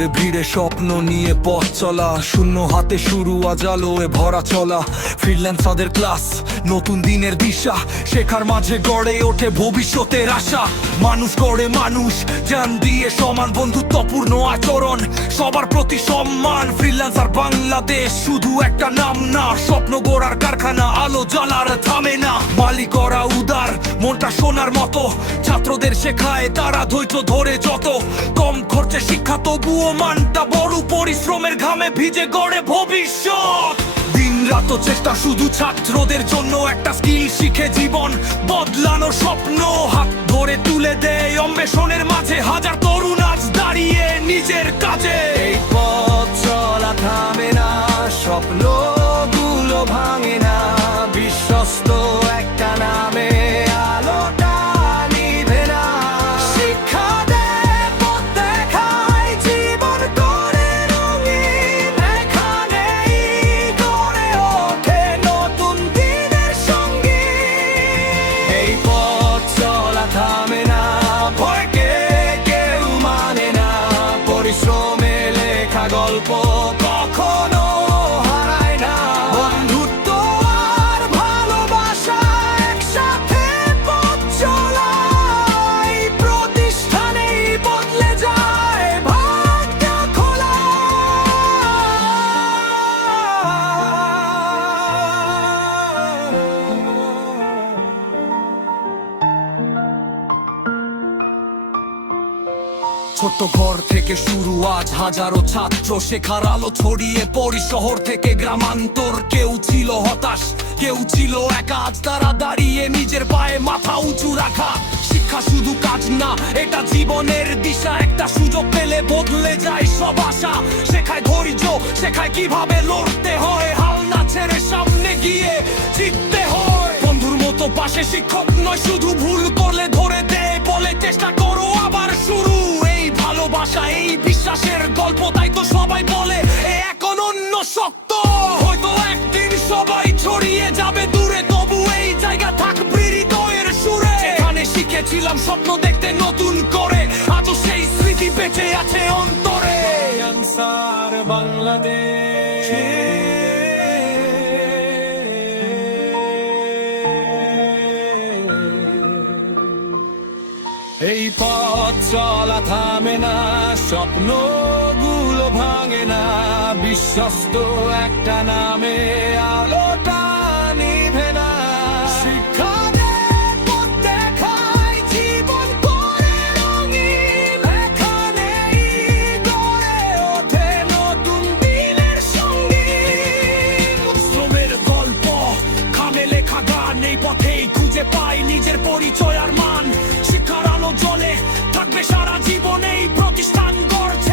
মানুষের ভিড়ে স্বপ্ন নিয়ে পথ চলা, শূন্য হাতে শুরু আজ আলোয় ভরা চলা। ফ্রিল্যান্সারদের ক্লাস, নতুন দিনের দিশা, শেখার মাঝে গড়ে ওঠে ভবিষ্যতের আশা। মানুষ গড়ে মানুষ, জান দিয়ে সমান, বন্ধুত্বপূর্ণ আচরণ, সবার প্রতি সম্মান। ফ্রিল্যান্সার বাংলাদেশ শুধু একটা নাম না, স্বপ্ন গড়ার কারখানা, আলো জ্বালার থামে না। মালিকরা উদার, মনটা সোনার মতো, ছাত্রদের শেখায় তারা ধৈর্য ধরে যত। কম খরচে শিক্ষা তবুও মানটা বড়, পরিশ্রমের ঘামে ভিজে গড়ে ভবিষ্যৎ। দিন রাত চেষ্টা শুধু ছাত্রদের জন্য, একটা স্কিল শিখে জীবন বদলানোর স্বপ্ন হাত ধরে তুলে দেয় অন্বেষণের মাঝে। হাজার তরুণ আজ দাঁড়িয়ে নিজের কাজে। এই পথ চলা থামে না, স্বপ্নগুলো ভাঙে না, বিশ্বস্ত একটা নামে আলোটা নিভে না। শিক্ষা দেয়, পথ দেখায়, জীবন করে রঙিন, এখানেই গড়ে ওঠে নতুন দিনের সঙ্গী। এই পথ চলা থামে না, ভয়কে কেউ মানে না, পরিশ্রমে লেখা গল্প কখনো হারায় না। বন্ধুত্ব আর ভালোবাসা একসাথে পথ চলায়, প্রতিষ্ঠানেই বদলে যায় ভাগ্য খোলা। ছোট্ট ঘর থেকে শুরু আজ হাজারো ছাত্র, শেখার আলো ছড়িয়ে পড়ি শহর থেকে গ্রামান্তর। কেউ ছিল হতাশ, কেউ ছিল একা, আজ তারা দাঁড়িয়ে নিজের পায়ে মাথা উঁচু রাখা। শিক্ষা শুধু কাজ না, এটা জীবনের দিশা, একটা সুযোগ পেলে বদলে যায় সব আশা। শেখায় ধৈর্য, শেখায় কিভাবে লড়তে হয়, হাল না ছেড়ে সামনে গিয়ে জিততে হয়। বন্ধুর মতো পাশে, শিক্ষক নয় শুধু ভুল করলে ধরে দেয়, বলে চেষ্টা করো আবার শুরু। এই ভালোবাসা, এই বিশ্বাসের গল্প, তাই তো সবাই বলে এ এক অনন্য শক্ত। হয়তো একদিন সবাই ছড়িয়ে যাবে দূরে, তবু এই জায়গা থাকবে হৃদয়ের সুরে। এখানে শিখেছিলাম স্বপ্ন দেখতে নতুন করে, আজও সেই স্মৃতি বেঁচে আছে অন্তরে। আনসার বাংলাদেশ, এই পথ চলা থামে না, স্বপ্নগুলো ভাঙে না, বিশ্বস্ত একটা নামে আলোটা নিভে না। শিক্ষা দেয়, পথ দেখায়, জীবন করে রঙিন, এখানেই গড়ে ওঠে নতুন দিনের সঙ্গী। শ্রমের গল্প, খামে লেখা গান, এই পথেই খুঁজে পাই নিজের পরিচয় আর মান। শিক্ষার আলো জ্বলে থাকবে সারা জীবন, এই প্রতিষ্ঠান গড়ছে